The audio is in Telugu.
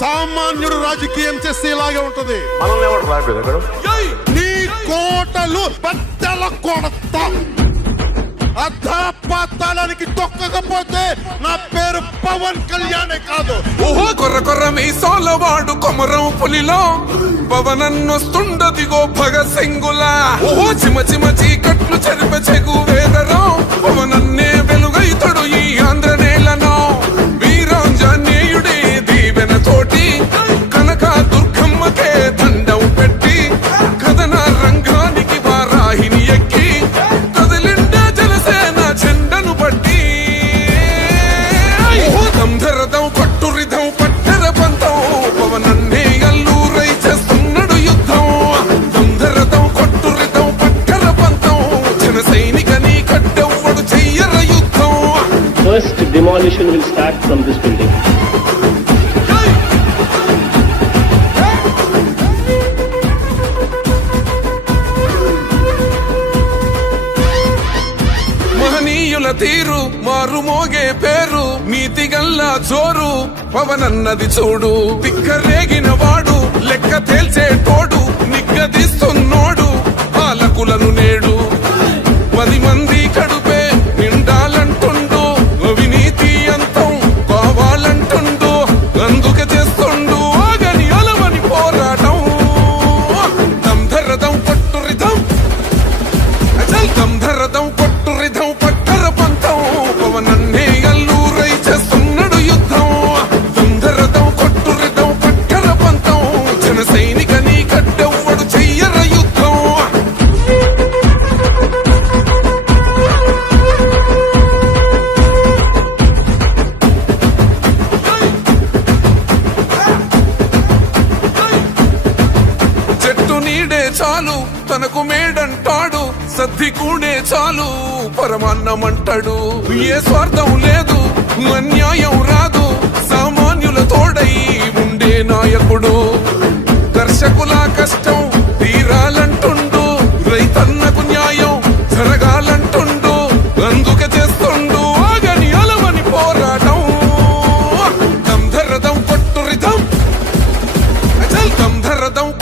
సామాన్యుడు రాజకీయం చేస్తే ఇలాగే ఉంటది. మనల్ని ఎవరు రాలేదు అక్కడ? నీ కోటలు బద్దల కొడత. అధాపాతాళానికి తొక్కకపోతే నా పేరు పవన్ కళ్యాణే కాదు. ఓహో కొర్ర కొర్ర మీసాల వాడు కొమరం పులిలో. పవనన్నొస్తుండదిగో భగత్ సింగులా. ఓహో చిమ చిమ చీకట్లు చెరిప దీవెన కనక దుర్గమ్మకే దండం పెట్టి కథన రంగానికి వారాహిని ఎక్కి కదిలిండే జలసేన చెండను బట్టి. ఊహం ధరదం పట్టురిధం పట్టర పంతం పవనన్నే అల్లూరై చేస్తున్నాడు యుద్ధం. దంధరదం కొట్టురిధం పట్టర పంతం జన సైనిక కట్టెవ్వడు చెయ్యర యుద్ధం. First demolition will start from this building. తీరు మారు మోగే పేరు నీతి గల్లా జోరు పవనన్నది చూడు. తిక్కరేగిన చాలు తనకు మేడంటాడు సద్ది కూడే చాలు పరమాన్నమంటాడు. ఏ స్వార్థం లేదు అన్యాయం రాదు సామాన్యుల తోడై ఉండే నాయకుడు. దర్శకుల కష్టం తీరాలంటుండు రైతన్నకు న్యాయం జరగాలంటుండు అందుకే చేస్తుండు ఆగని అలవని పోరాటం. దంధరదం కొట్టురిదం అచల్ దంధరదం కొట్టురిధం